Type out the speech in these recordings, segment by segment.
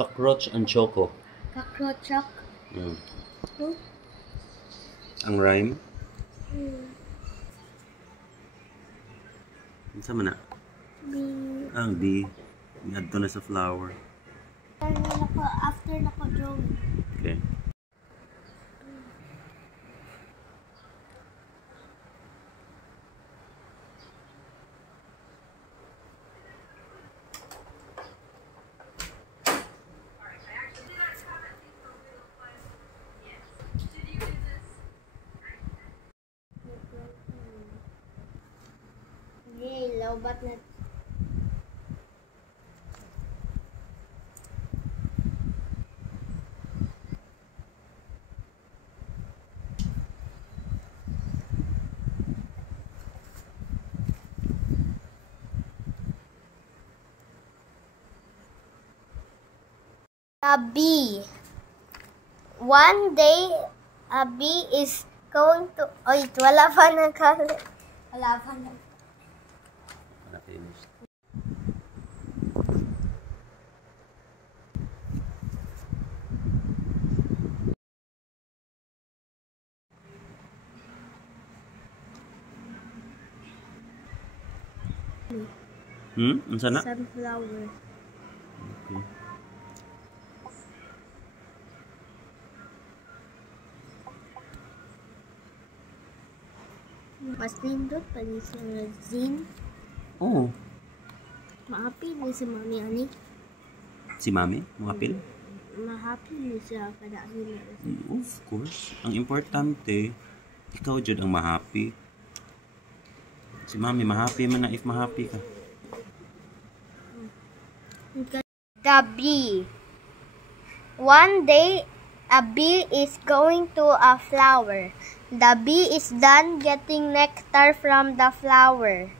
Cockroach and Choco. Cockroach. Mm. Hmm? Ang rhyme? Ano man na? Bee. Ang bee. Niad to na sa flower. After naka-drawing. Okay. Yay, lobat na. A bee. One day, a bee is going to... Oy, wala pa nagkalit. Wala pa na. Wala finish. Ano sana? Sunflower. Okay. Mas nindot pa ni si Zin. Oh, Maapi ni si Mami Ani. si Mami, mga pil? Mahappy ni siya kadahin na. Of course. Ang importante, ikaw jud ang ma-happy. Si Mami, ma-happy man na if ma-happy ka. The bee. One day, a bee is going to a flower. The bee is done getting nectar from the flower.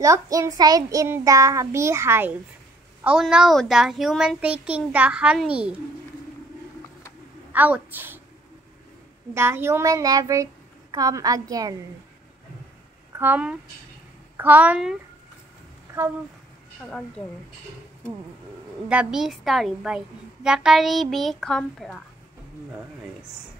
Look inside in the beehive. Oh no, the human taking the honey. Ouch. The human never come again. Come again. The Bee Story by Zachary B. Compra. Nice.